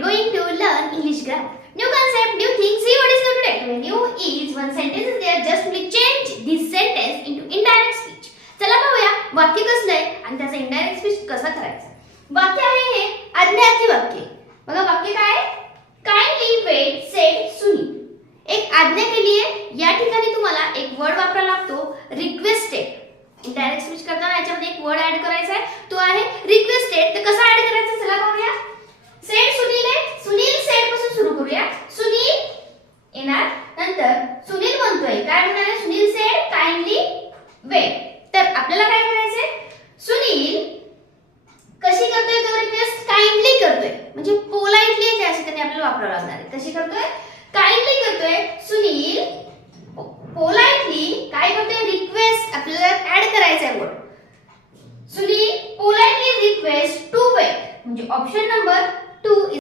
are going to learn English grammar. New concept, new thing. See what is new today. When new is one sentence is there, just simply change this sentence into indirect speech. चला पाहूया वाक्य कसलं आहे आणि त्याचा indirect speech कसा करायचा. वाक्य आहे हे आज्ञार्थी वाक्य. बघा वाक्य काय आहे? Kindly wait said Sunil. एक आज्ञा केली आहे. या ठिकाणी तुम्हाला एक वर्ड वापरावा लागतो रिक्वेस्टेड. इनडायरेक्ट स्पीच करताना याच्यामध्ये एक वर्ड ऍड करायचा आहे, तो आहे रिक्वेस्टेड. तर कसा ऍड करायचा चला पाहूया. सेड सुनील आहे. सुनील सेड पासून सुरू करूया. सुनील येणार, नंतर सुनील म्हणतोय काय म्हणणार आहे? Sunil said kindly wait. तर आपल्याला काय करायचंय? सुनील कशी करतोय तो रिक्वेस्ट? काइंडली करतोय, म्हणजे पोलाइटली त्या ठिकाणी आपल्याला वापरावं लागणार आहे. कशी करतोय? काइंडली करतोय. सुनील पोलाइटली काय करतोय? रिक्वेस्ट आपल्याला ऍड करायचा आहे word. Sunil politely request to wait, म्हणजे ऑप्शन नंबर 2